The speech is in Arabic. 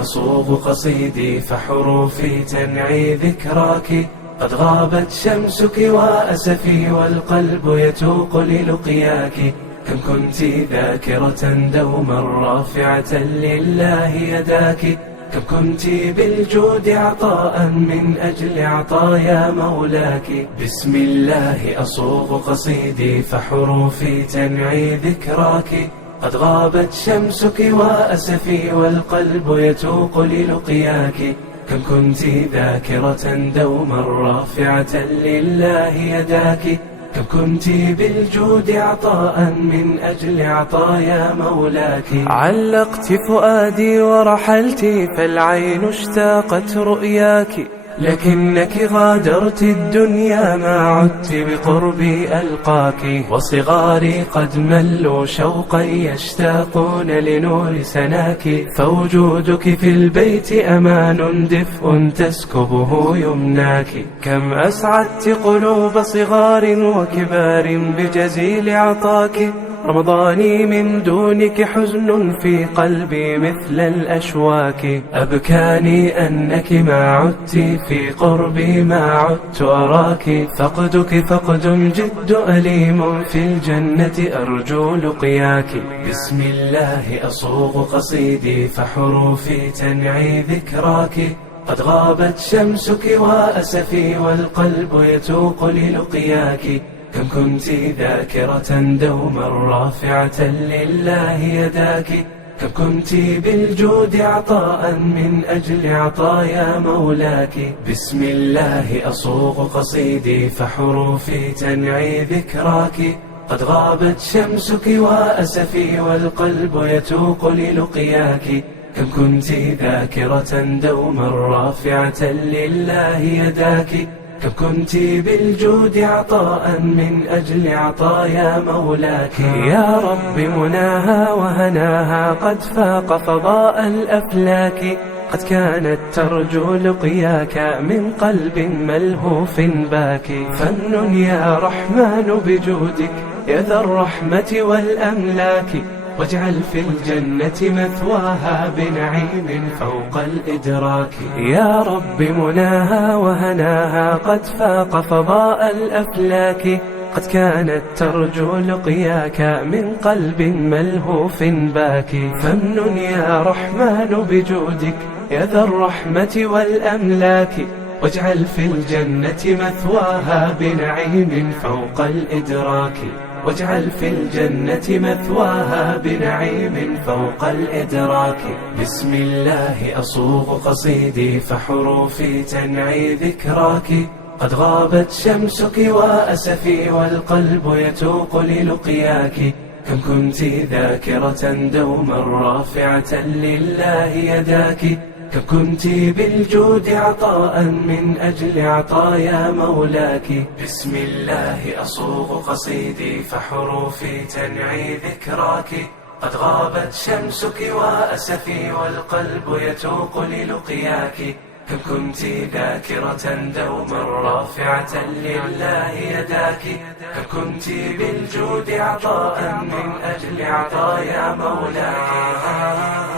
أصوغ قصيدي فحروفي تنعي ذكراك. قد غابت شمسك وأسفي والقلب يتوق للقياك. كم كنت ذاكرة دوما رافعة لله يداك. كم كنت بالجود عطاء من أجل عطايا مولاك. بسم الله أصوغ قصيدي فحروفي تنعي ذكراك. قد غابت شمسك وأسفي والقلب يتوق للقياك. كم كنت ذاكرة دوما رافعة لله يداك. كم كنت بالجود عطاء من أجل عطايا مولاك. علقت فؤادي ورحلت فالعين اشتاقت رؤياك. لكنك غادرت الدنيا ما عدت بقربي ألقاك. وصغاري قد ملوا شوقا يشتاقون لنور سناك. فوجودك في البيت أمان دفء تسكبه يمناك. كم أسعدت قلوب صغار وكبار بجزيل عطاك. رمضاني من دونك حزن في قلبي مثل الأشواك. أبكاني أنك ما عدت في قربي ما عدت أراك. فقدك فقد جد أليم في الجنة أرجو لقياك. بسم الله أصوغ قصيدي فحروفي تنعي ذكراك. قد غابت شمسك وأسفي والقلب يتوق للقياك. كم كنت ذاكرة دوما رافعة لله يداك. كم كنت بالجود عطاء من أجل عطايا مولاك. بسم الله أصوغ قصيدي فحروفي تنعي ذكراك. قد غابت شمسك وأسفي والقلب يتوق للقياك. كم كنت ذاكرة دوما رافعة لله يداك. كم كنت بالجود عطاء من أجل عطايا مولاك. يا رب مناها وهناها قد فاق فضاء الأفلاك. قد كانت ترجو لقياك من قلب ملهوف باكي. فن يا رحمن بجودك يا ذا الرحمة والأملاك. واجعل في الجنة مثواها بنعيم فوق الإدراك. يا رب مناها وهناها قد فاق فضاء الأفلاك. قد كانت ترجو لقياك من قلب ملهوف باكي. فمن يا رحمن بجودك يا ذا الرحمة والأملاك. واجعل في الجنة مثواها بنعيم فوق الإدراك. واجعل في الجنة مثواها بنعيم فوق الإدراك. بسم الله أصوغ قصيدي فحروفي تنعي ذكراك. قد غابت شمسك وأسفي والقلب يتوق للقياك. كم كنت ذاكرة دوما رافعة لله يداك. كم كنت بالجود عطاء من أجل عطايا مولاك. بسم الله أصوغ قصيدي فحروفي تنعي ذكراك. قد غابت شمسك وأسفي والقلب يتوق للقياك. كم كنت ذاكرة دوما رافعة لله يداك. كم كنت بالجود عطاء من أجل عطايا مولاك.